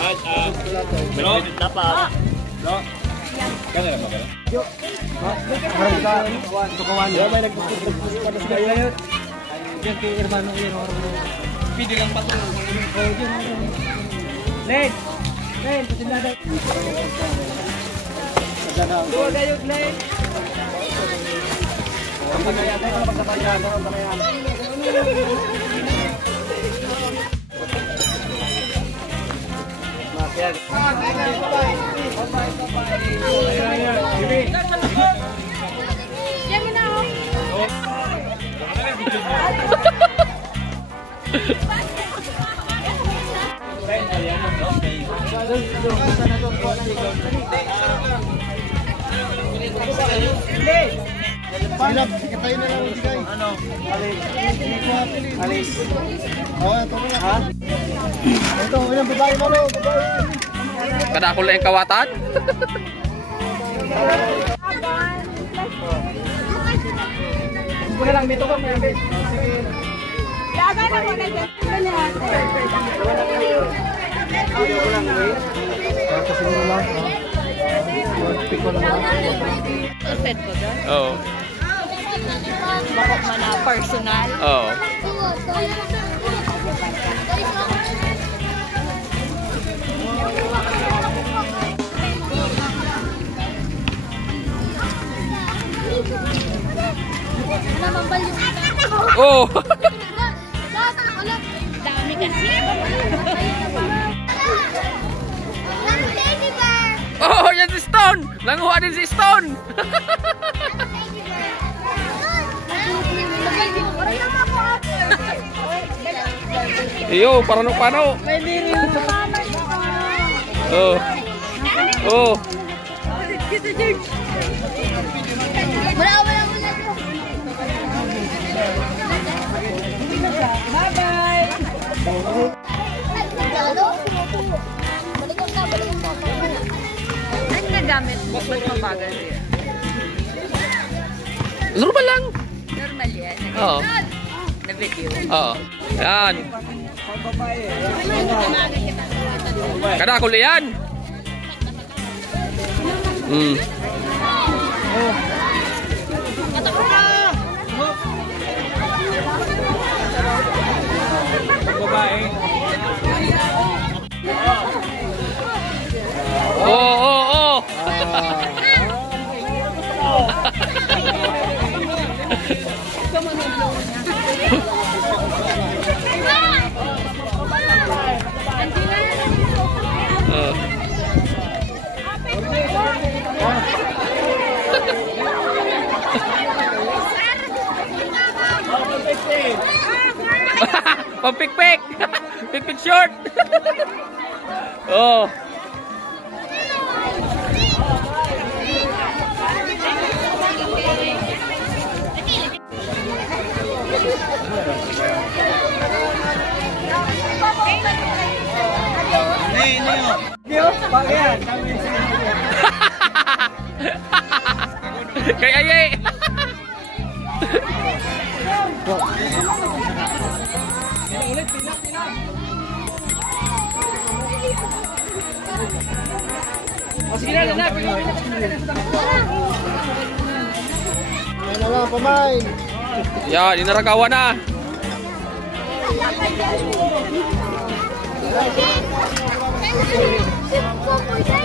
Bro, dapat. Bro. Kaya na ba? Yo. Harap ka. Tukawan. Ya, may nagpupunta sa yun. Diyan kay hermano ko yun. Pwede kang patulong. Len! Len, patindahan. Dua kayo, Len. Pagkakayan tayo, pagkakayan. Makiag. Yan na ako. Silap, kitayin na lang si Guy. Ano? Alis. Oh, ito na. Ha? Ito, ilang babae mo, babae. Kada ako lang yung kawatan. Muna lang, dito ko. Laga na mo na dyan. Set ko doon? Oo. Bakit man na personal? Oo. Oh. Dami kasi. Oh, yan si Stone. Nanguha din si Stone. Iyo, parano-pano. Oh. Oh. Bye-bye. Ano nagamit mo? Ba't mabagal yan? Normal lang. Normal yan. Oo. Na video. Oo. Yan. Kada ako yan. Hmm. Babae. Oh, oh, oh. Pampikpik. Pikpik short. Oh. Kay Aye. Sige na. Ano lang, pamain. Yan, inaragawa na. Thank you.